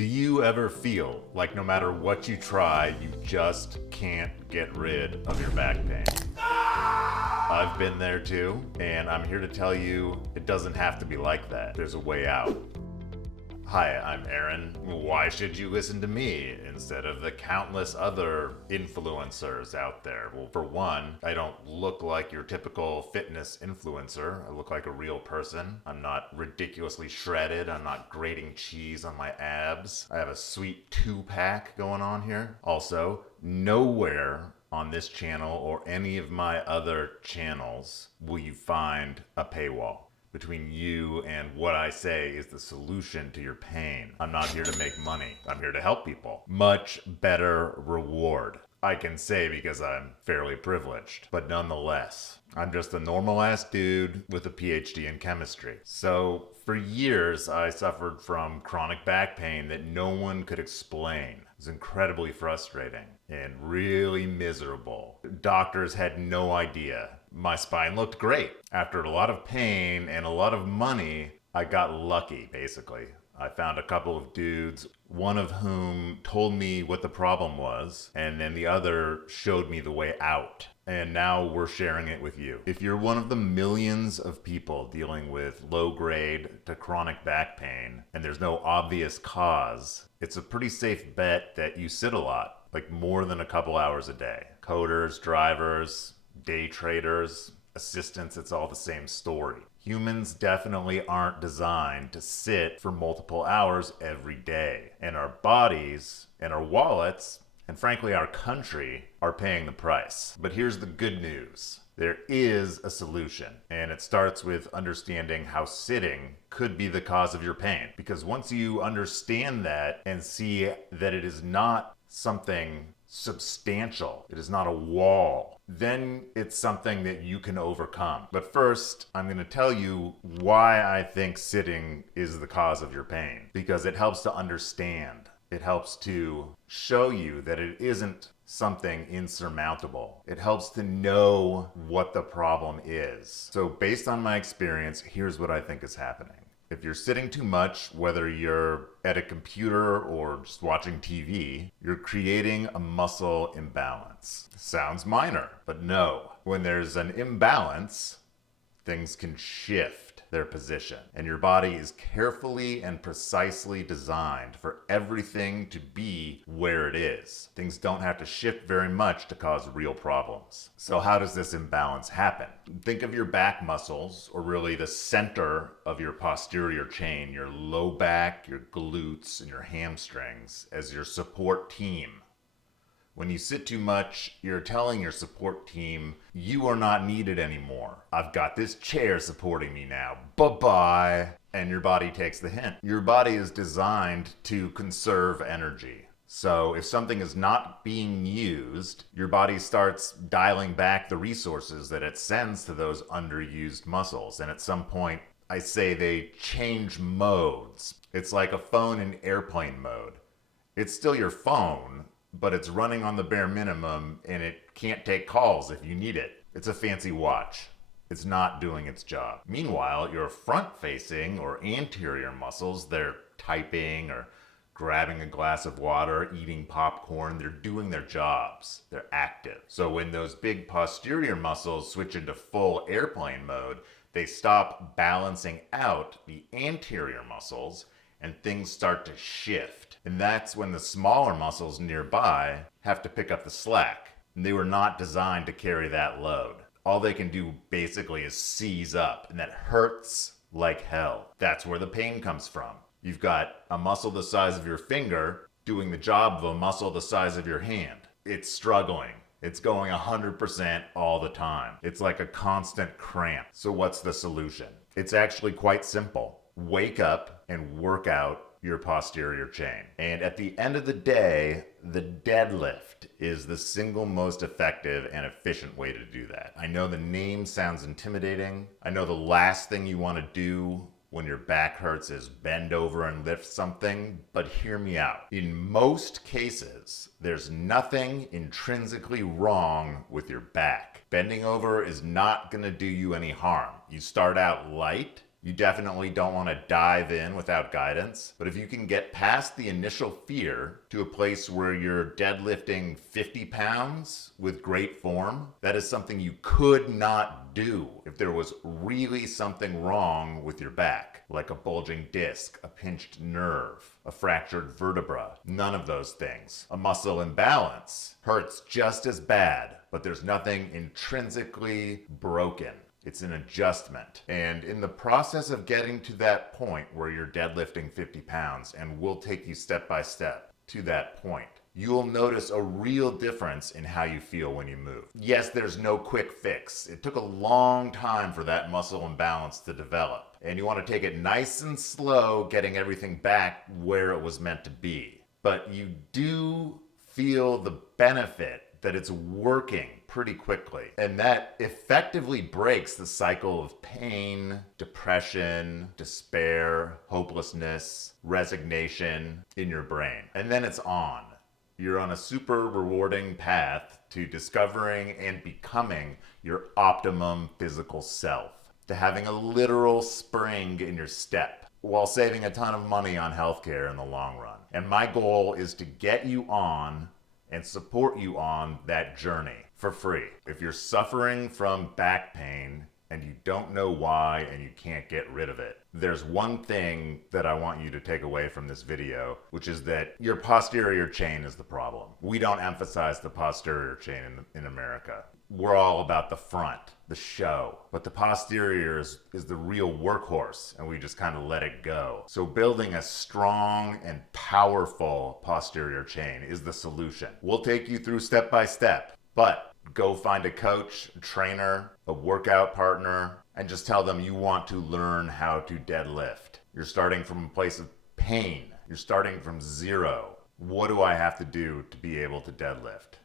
Do you ever feel like no matter what you try, you just can't get rid of your back pain? I've been there too, and I'm here to tell you it doesn't have to be like that. There's a way out. Hi, I'm Aaron. Why should you listen to me instead of the countless other influencers out there? Well, for one, I don't look like your typical fitness influencer. I look like a real person. I'm not ridiculously shredded. I'm not grating cheese on my abs. I have a sweet 2-pack going on here. Also, nowhere on this channel or any of my other channels will you find a paywall between you and what I say is the solution to your pain. I'm not here to make money. I'm here to help people. Much better reward, I can say, because I'm fairly privileged. But nonetheless, I'm just a normal ass dude with a PhD in chemistry. So for years, I suffered from chronic back pain that no one could explain. It was incredibly frustrating and really miserable. Doctors had no idea. My spine looked great. After a lot of pain and a lot of money, I got lucky, basically. I found a couple of dudes, one of whom told me what the problem was, and then the other showed me the way out. And now we're sharing it with you. If you're one of the millions of people dealing with low-grade to chronic back pain, and there's no obvious cause, it's a pretty safe bet that you sit a lot, like more than a couple hours a day. Coders, drivers, day traders, assistants, it's all the same story. Humans definitely aren't designed to sit for multiple hours every day. And our bodies and our wallets, and frankly our country, are paying the price. But here's the good news. There is a solution, and it starts with understanding how sitting could be the cause of your pain. Because once you understand that and see that it is not something substantial, it is not a wall, then it's something that you can overcome. But first, I'm going to tell you why I think sitting is the cause of your pain. Because it helps to understand. It helps to show you that it isn't something insurmountable. It helps to know what the problem is. So based on my experience, here's what I think is happening. If you're sitting too much, whether you're at a computer or just watching TV, you're creating a muscle imbalance. Sounds minor, but no. When there's an imbalance, things can shift their position. And your body is carefully and precisely designed for everything to be where it is. Things don't have to shift very much to cause real problems. So how does this imbalance happen? Think of your back muscles, or really the center of your posterior chain, your low back, your glutes, and your hamstrings, as your support team. When you sit too much, you're telling your support team, you are not needed anymore. I've got this chair supporting me now. Bye-bye. And your body takes the hint. Your body is designed to conserve energy. So if something is not being used, your body starts dialing back the resources that it sends to those underused muscles. And at some point, I say they change modes. It's like a phone in airplane mode. It's still your phone, but it's running on the bare minimum and it can't take calls if you need it. It's a fancy watch. It's not doing its job. Meanwhile, your front-facing or anterior muscles, they're typing or grabbing a glass of water, eating popcorn, they're doing their jobs. They're active. So when those big posterior muscles switch into full airplane mode, they stop balancing out the anterior muscles and things start to shift. And that's when the smaller muscles nearby have to pick up the slack. And they were not designed to carry that load. All they can do basically is seize up, and that hurts like hell. That's where the pain comes from. You've got a muscle the size of your finger doing the job of a muscle the size of your hand. It's struggling. It's going 100% all the time. It's like a constant cramp. So what's the solution? It's actually quite simple. Wake up and work out your posterior chain. And at the end of the day, the deadlift is the single most effective and efficient way to do that. I know the name sounds intimidating. I know the last thing you want to do when your back hurts is bend over and lift something, but hear me out. In most cases, there's nothing intrinsically wrong with your back. Bending over is not going to do you any harm. You start out light, You definitely don't want to dive in without guidance, but if you can get past the initial fear to a place where you're deadlifting 50 pounds with great form, that is something you could not do if there was really something wrong with your back, like a bulging disc, a pinched nerve, a fractured vertebra. None of those things. A muscle imbalance hurts just as bad, but there's nothing intrinsically broken. It's an adjustment. And in the process of getting to that point where you're deadlifting 50 pounds, and we'll take you step by step to that point, you'll notice a real difference in how you feel when you move. Yes, there's no quick fix. It took a long time for that muscle imbalance to develop. And you want to take it nice and slow, getting everything back where it was meant to be. But you do feel the benefit that it's working pretty quickly. And that effectively breaks the cycle of pain, depression, despair, hopelessness, resignation in your brain. And then it's on. You're on a super rewarding path to discovering and becoming your optimum physical self, to having a literal spring in your step, while saving a ton of money on healthcare in the long run. And my goal is to get you on and support you on that journey for free. If you're suffering from back pain and you don't know why and you can't get rid of it, there's one thing that I want you to take away from this video, which is that your posterior chain is the problem. We don't emphasize the posterior chain in America. We're all about the front, the show, but the posterior is the real workhorse, and we just kind of let it go. So building a strong and powerful posterior chain is the solution. We'll take you through step by step, but go find a coach, a trainer, a workout partner, and just tell them you want to learn how to deadlift. You're starting from a place of pain. You're starting from zero. What do I have to do to be able to deadlift?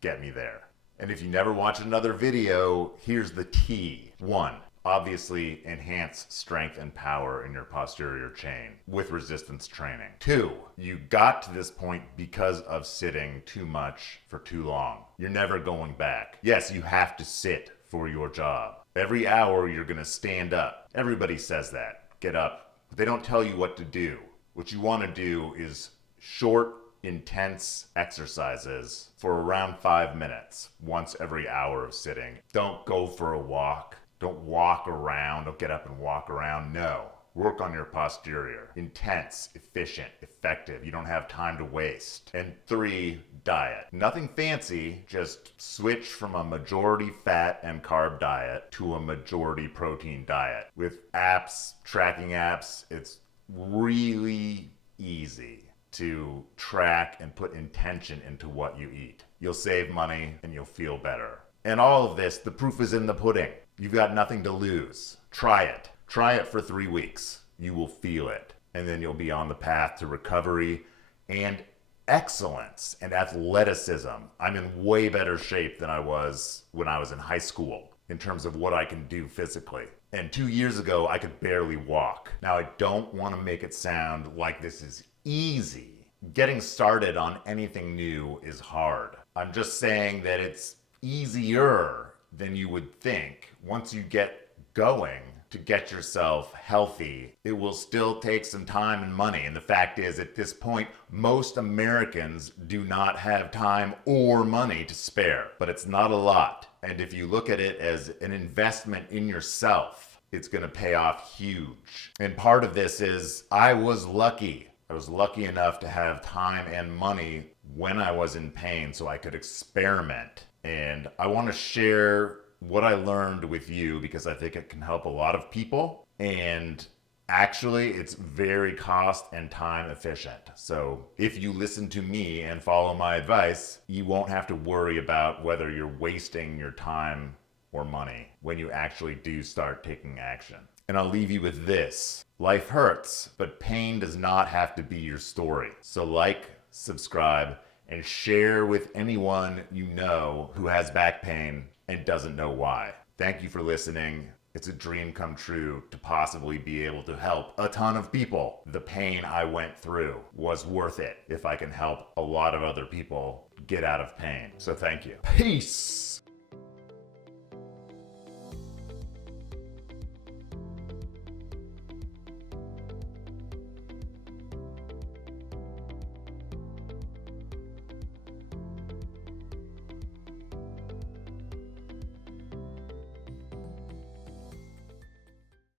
Get me there. And if you never watch another video, here's the T. 1. Obviously, enhance strength and power in your posterior chain with resistance training. 2. You got to this point because of sitting too much for too long. You're never going back. Yes, you have to sit for your job. Every hour you're gonna stand up. Everybody says that. Get up. But they don't tell you what to do. What you wanna do is short, intense exercises for around 5 minutes once every hour of sitting. Don't go for a walk. Don't walk around. Don't get up and walk around. No. Work on your posterior. Intense, efficient, effective. You don't have time to waste. And 3, diet. Nothing fancy, just switch from a majority fat and carb diet to a majority protein diet. With apps, tracking apps, it's really easy to track and put intention into what you eat. You'll save money and you'll feel better. And all of this, the proof is in the pudding. You've got nothing to lose. Try it. Try it for 3 weeks. You will feel it. And then you'll be on the path to recovery and excellence and athleticism. I'm in way better shape than I was when I was in high school in terms of what I can do physically. And 2 years ago, I could barely walk. Now, I don't want to make it sound like this is easy. Getting started on anything new is hard. I'm just saying that it's easier than you would think once you get going to get yourself healthy. It will still take some time and money. And the fact is, at this point, most Americans do not have time or money to spare. But it's not a lot. And if you look at it as an investment in yourself, it's going to pay off huge. And part of this is I was lucky. I was lucky enough to have time and money when I was in pain so I could experiment. And I want to share what I learned with you because I think it can help a lot of people. And actually, it's very cost and time efficient. So if you listen to me and follow my advice, you won't have to worry about whether you're wasting your time or money when you actually do start taking action. And I'll leave you with this. Life hurts, but pain does not have to be your story. So like, subscribe, and share with anyone you know who has back pain and doesn't know why. Thank you for listening. It's a dream come true to possibly be able to help a ton of people. The pain I went through was worth it if I can help a lot of other people get out of pain. So thank you. Peace.